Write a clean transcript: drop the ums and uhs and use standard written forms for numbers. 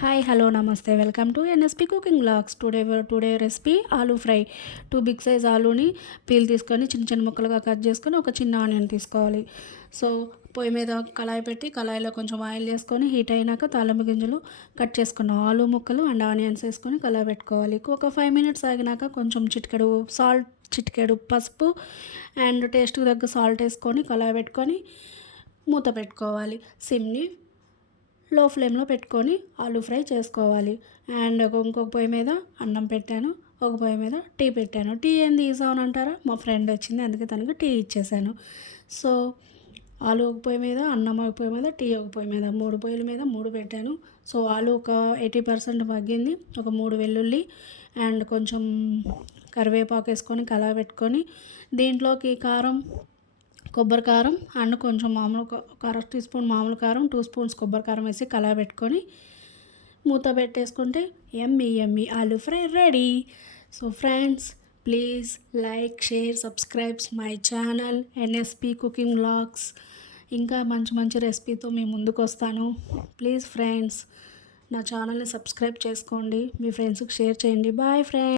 Hi hello namaste welcome to NSP cooking vlogs. Today recipe aloo fry. 2 big size ఆలూని peel తీసుకొని చిన్న చిన్న ముక్కలుగా కట్ చేసుకొని ఒక చిన్న ఆనియన్ తీసుకోవాలి. సో పొయ్యి మీద కళాయి పెట్టి కళాయిలో కొంచెం ఆయిల్ వేసుకొని హీట్ అయినాక తాలింపు గింజలు కట్ చేసుకున్న ఆలూ ముక్కలు అండ్ ఆనియన్స్ వేసుకొని కళాయి పెట్టుకోవాలి. ఒక 5 మినిట్స్ ఆగినాక కొంచెం చిటికెడు పసుపు అండ్ టేస్ట్కి తగ్గ సాల్ట్ వేసుకొని కళాయి పెట్టుకొని మూత పెట్టుకోవాలి. సిమ్ని లో ఫ్లేమ్లో పెట్టుకొని ఆలూ ఫ్రై చేసుకోవాలి. అండ్ ఇంకొక పొయ్యి మీద అన్నం పెట్టాను, ఒక పొయ్యి మీద టీ పెట్టాను. టీ ఏంది తీసామని అంటారా, మా ఫ్రెండ్ వచ్చింది అందుకే తనకు టీ ఇచ్చేసాను. సో ఆలు ఒక పొయ్యి మీద, అన్నం ఒక పొయ్యి మీద, టీ ఒక పొయ్యి మీద, 3 పొయ్యిల మీద 3 పెట్టాను. సో ఆలు ఒక 80% మగ్గింది. ఒక 3 వెల్లుల్లి అండ్ కొంచెం కరివేపాకు వేసుకొని కలర్ పెట్టుకొని దీంట్లోకి కారం, కొబ్బరి కారం అండ్ కొంచెం మామూలు ఒక అర టీ స్పూన్ మామూలు కారం, 2 స్పూన్స్ కొబ్బరి కారం వేసి కలర్ పెట్టుకొని మూత పెట్టేసుకుంటే yummy aloo fry ready. So friends, please like, share, subscribes my channel NSP cooking vlogs. ఇంకా మంచి మంచి రెసిపీతో మీ ముందుకు వస్తాను. ప్లీజ్ ఫ్రెండ్స్, నా ఛానల్ని సబ్స్క్రైబ్ చేసుకోండి, మీ ఫ్రెండ్స్కి షేర్ చేయండి. Bye friends.